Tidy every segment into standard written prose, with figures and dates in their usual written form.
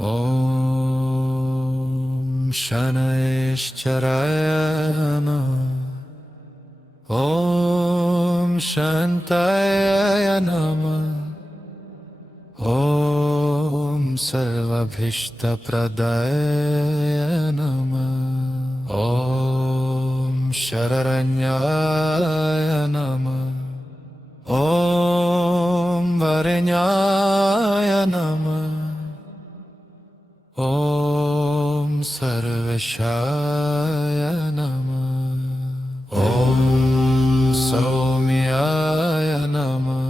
ॐ शनैश्चराय नमः। ॐ शान्ताय नमः। ॐ सर्वाभीष्टप्रदाय नमः। ॐ शरण्याय नमः। ॐ वरेण्याय नमः। ॐ सर्वेशाय नमः। ॐ सौम्याय नमः।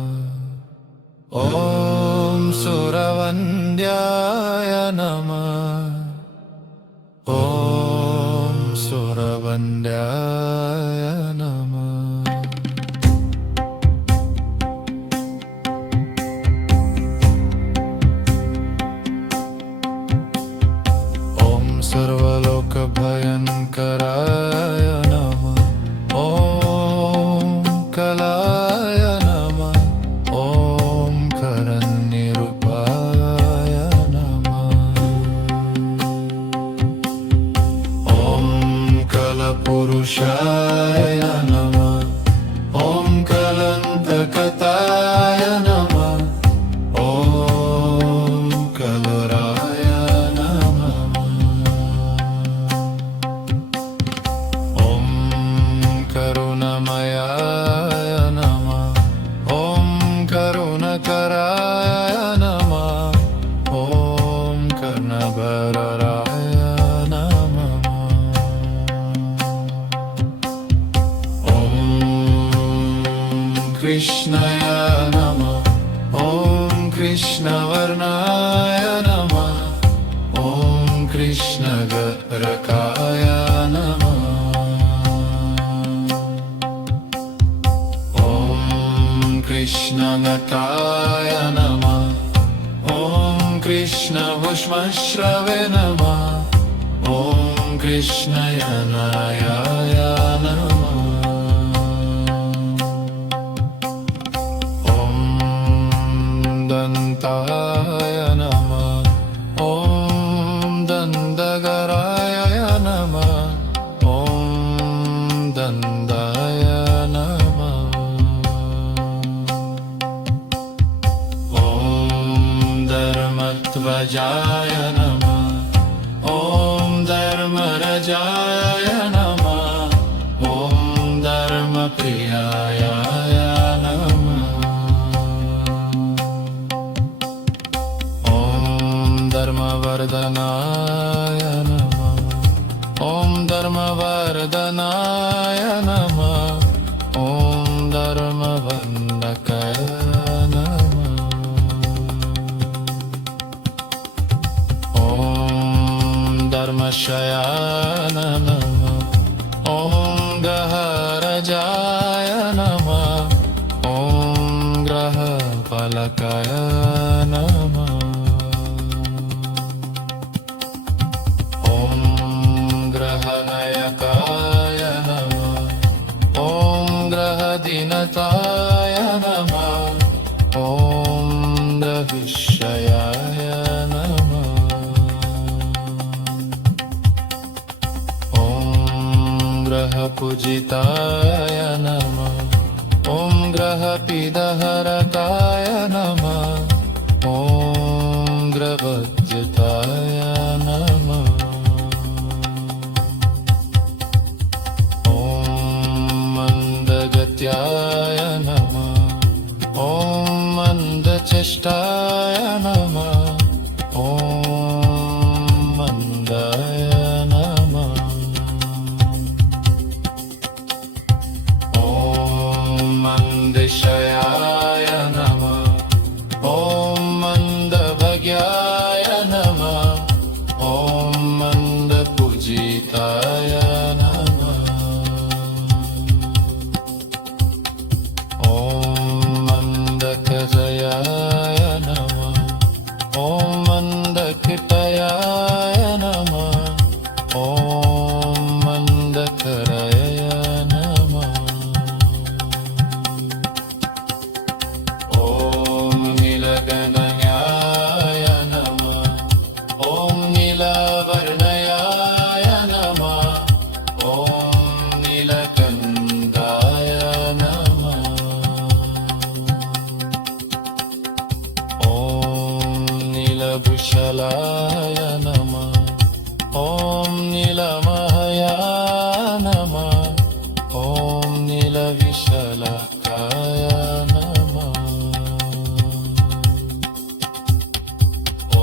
ॐ सुरवन्द्याय नमः। ॐ सुरवन्द्याय नमः। सर्वलोकभयङ्कराय नमः। ॐ कलाय नमः। ॐ करन्निरूपाय नमः। ॐ कलपुरुषाय नमः। ॐ कलन्तकताय नमः। ॐ कलराय करुणमयाय नमः। ॐ करुणकराय नमः। ॐ कर्णभराय नमः। ॐ कृष्णाय नमः। ॐ कृष्णवर्णाय नमः। ॐ कृष्णगरकाय नमः। कृष्णनटाय नमः। ॐ कृष्णभुष्मश्रवे नमः। ॐ कृष्णयनाय नमः। ॐ दन्ताय नमः। ॐ दन्दगराय नमः। ॐ दन्दाय नमः। ध्वजाय नमः। ॐ धर्मरजाय नमः। ॐ धर्मप्रियाय नमः। ॐ धर्मवर्धनाय नमः। ॐ धर्मवर्धनाय नमः। ॐ धर्मवन्दकाय नमः। धर्मशयाय नमः। ॐ ग्रहरजाय नमः। ॐ ग्रहफलकाय नमः। ॐ ग्रहनायकाय नमः। ॐ ग्रहदीनताय नमः। ॐ ग्रहविषयाय नमः। ग्रहपूजिताय नमः। ॐ ग्रहपीडहरकाय नमः। ॐ ग्रहवज्जिताय नमः। ॐ मन्दगत्याय नमः। ॐ मन्दचेष्टाय नमः। ॐ मन्दाय नमः। मन्दशयाय नमः। ॐ मन्दभग्याय नमः। ॐ मन्दपूजिताय नमः। ॐ मन्दकजयाय नमः। ॐ मन्दकृपयाय नमः। ॐ मन्दकराय नमः। ॐ नीलगणयाय नमः। नीलवर्णयाय नमः ॐ नीलकण्ठाय नमः ॐ नीलभूषलाय नमः ॐ नीलमहया नमः ॐ नीलविशालाय नमः ॐ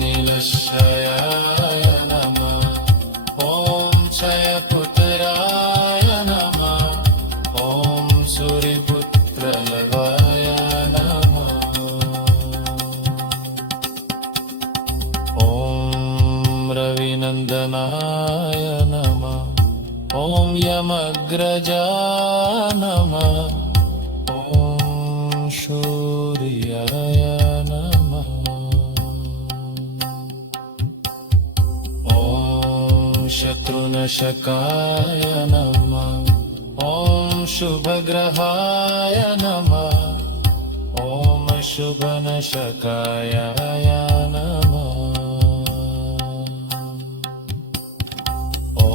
नीलशयाय नमः ॐ क्षयपुत्राय नमः ॐ सूर्यपुत्रलवाय नमः ॐ रविनन्दनाय नमः ॐ यमग्रजाय नमः ॐ सूर्याय नमः ॐ शत्रुनशकाय नमः ॐ शुभग्रहाय नमः ॐ शुभनशकाय नमः ॐ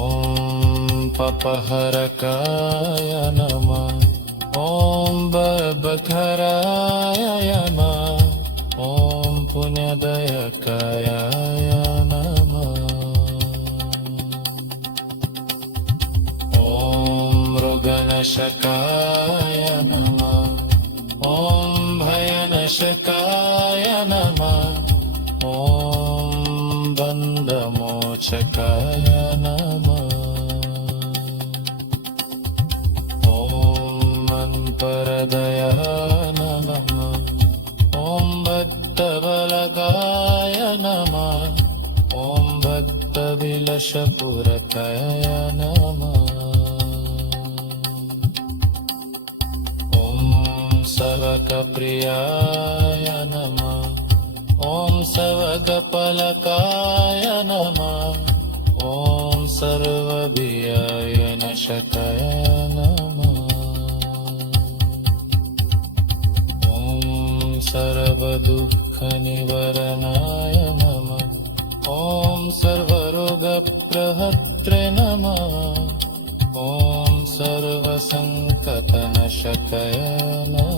पपहरकाय नमः ॐ बबखराय नमः ॐ पुण्यदयकाय नमः ॐ मृगनशकाय नमः ॐ भयनशकाय नमः ॐ बन्धमोचकाय नमः ॐ मन्परदयाय नमः ॐ भक्तबलगाय नमः ॐ भक्तविलसपुरकाय नमः ॐ सवकप्रियाय नमः ॐ सवकपलकाय नमः ॐ सर्वभियाय नशकाय नमः ॐ सर्वदुःखनिवारणाय नमः ॐ सर्वरोगप्रहर्त्रे नमः ॐ सर्वसङ्कटनाशकाय नमः